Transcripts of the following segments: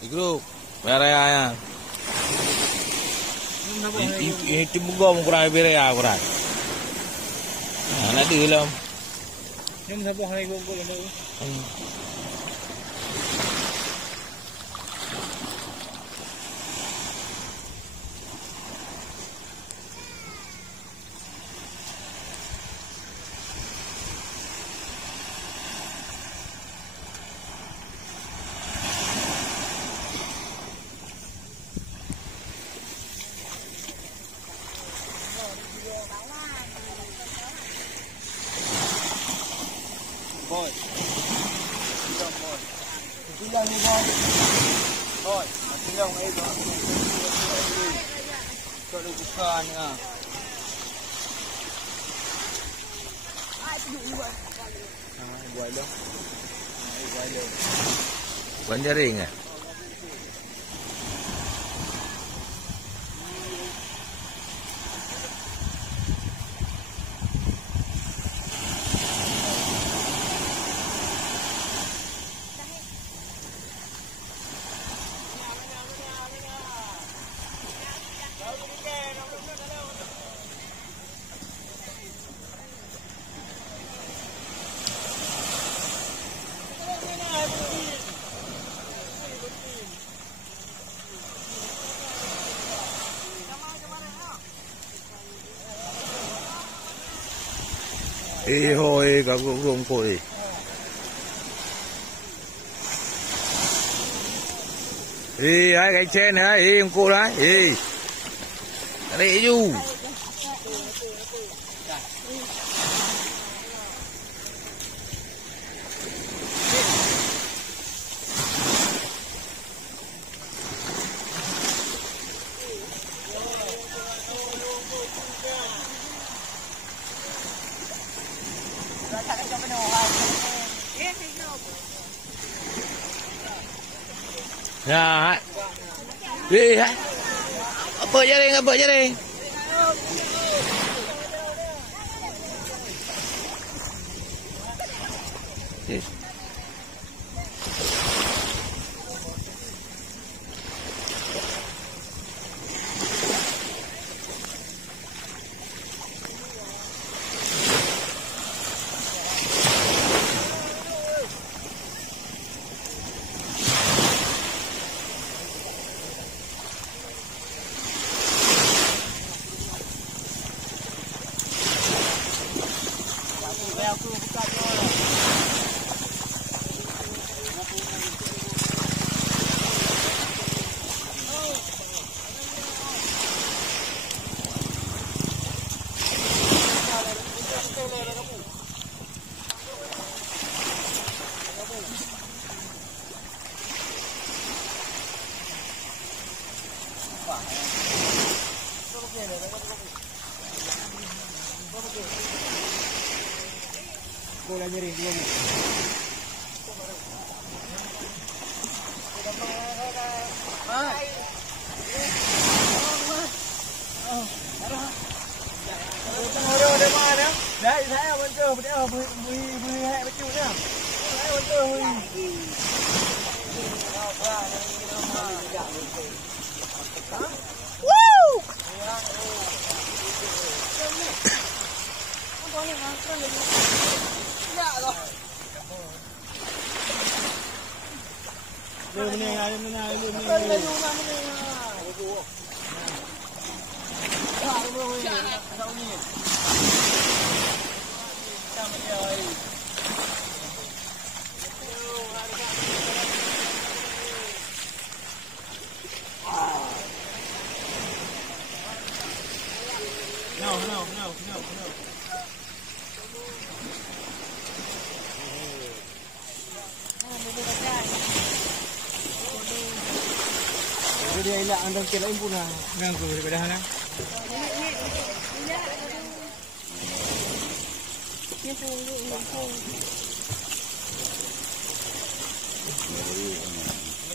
Di grup. Berea ya. Ini buka mengkurang berea kurang. Nah, nanti dalam. Ini siapa hari gugur ini? Boy. Tinggal ni boy. Boy, tinggal ngai boy. Kalau bukan ah. Buat dah. Buat dah. Bukan jaring ah. Hoi các gồm cội. Hai cái trên này, ông cô đấy. Đấy du. Ya, apa jaring? Bola jaring dua bu. Đấy, thấy không anh chưa? Bữa 12 bữa chiều nữa. Thấy anh chưa? Woo! No. Jadi ila andang kira impun lah nganggu daripada hana.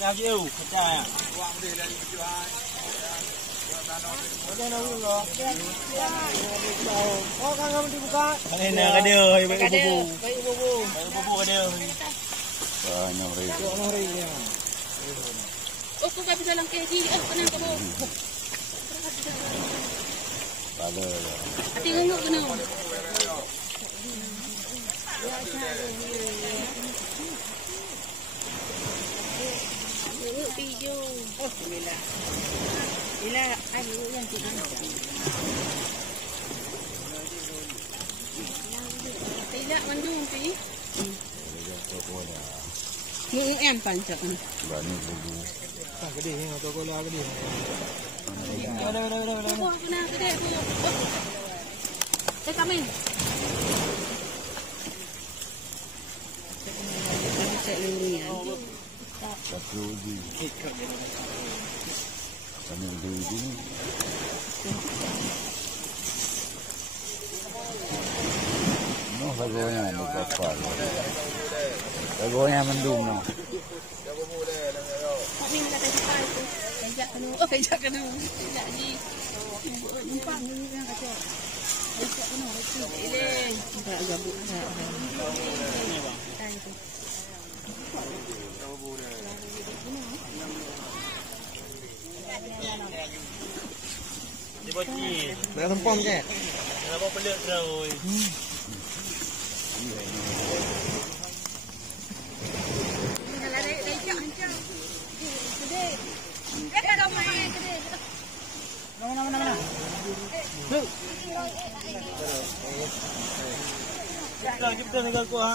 Nào chịu, chà. Quang đi lên chưa ai. Oh, kan kamu dibuka. Ini ada dia, baik bubu. Baik bubu ada. Banyak ri. Oh, kau tak bisa lang keji. Oh, kenapa kau? Pada. Hati ngunguk kena. Ngunguk hijau. Oh, bila. Bila ayu yang tu. Tidak mandung sih. Ngunguk em pancak ni. Bani bubu. Tak gede ni, atau kola gede. Ada. Oh, kena gede tu. Kami. Cek lurian. Satu uji. Kami uji ni. No, lagonya ni kapal. Lagonya mendung no. Kami nak kata cepat tu. Kejap kena. Oh, kejap kena. Kejap ni. Numpang ni yang kata. Kejap kena. Tak gabut. Ni bang. Tadi tu. Dia bocil. Nak tempom je. Nak bawa pelik terus. Kalau lecak hancur. Gede. Kita dah main gede. Mana. Jom kita dengan aku ha.